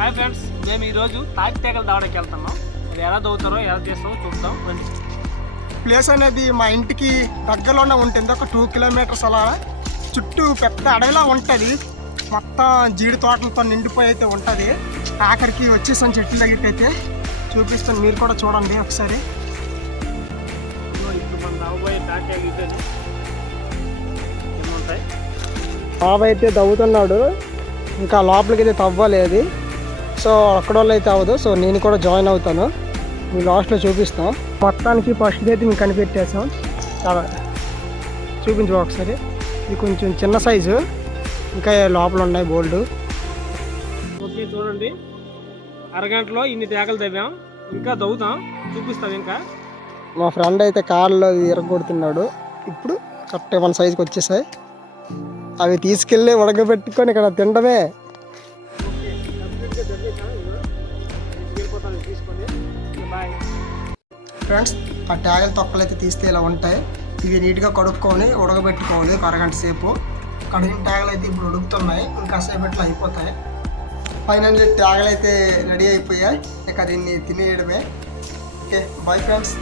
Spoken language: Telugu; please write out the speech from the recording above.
హాయ్ ఫ్రెండ్స్, మేము ఈరోజు తాటి తీగలు దావడానికి వెళ్తున్నాం. అది ఎలా దవ్వుతారో ఎలా చేస్తామో చూద్దాం రండి. ప్లేస్ అనేది మా ఇంటికి దగ్గరలోనే ఉంటుంది. ఒక 2 కిలోమీటర్స్ అలా చుట్టూ పెద్ద అడవిలా ఉంటుంది. మొత్తం జీడి తోటలతో నిండిపోయి అయితే ఉంటుంది. ఆఖరికి వచ్చేసాను చెట్లు అయితే చూపిస్తాను, మీరు కూడా చూడండి ఒకసారి. ఇప్పుడు మనం దవ్వబోయే తాటి తీగలు ఇవేను. ఏముంటాయి బాబు అయితే తవ్వుతున్నాడు, ఇంకా లోపలికి అయితే తవ్వలేదు. సో అక్కడ వాళ్ళు అయితే అవ్వదు. సో నేను కూడా జాయిన్ అవుతాను, మీ లాస్ట్లో చూపిస్తాం. మొత్తానికి ఫస్ట్ అయితే మేము కనిపెట్టేసాం. చాలా చూపించు ఒకసారి. ఇది కొంచెం చిన్న సైజు, ఇంకా లోపల ఉన్నాయి బోల్డ్. ఓకే చూడండి, అరగంటలో ఇన్ని తీగలు తవ్వాం. ఇంకా దవ్వుతాం, చూపిస్తాం. ఇంకా మా ఫ్రెండ్ అయితే కార్లో ఇరగొడుతున్నాడు. ఇప్పుడు కరెక్ట్ 1 సైజుకి వచ్చేసాయి. అవి తీసుకెళ్ళి ఉడకబెట్టుకొని ఇక్కడ తినడమే. ఫ్రెండ్స్, ఆ ట్యాగల తొక్కలు అయితే తీస్తే ఇలా ఉంటాయి. ఇవి నీట్గా కడుక్కొని ఉడకబెట్టుకోవాలి ఒక అరగంట సేపు. కడిగిన ట్యాగలు అయితే ఇప్పుడు ఉడుకుతున్నాయి, ఇంకా సేపట్లో అయిపోతాయి. ఫైనల్లీ ట్యాగలు అయితే రెడీ అయిపోయాయి. ఇక దీన్ని తినేయడమే. Okay bye friends.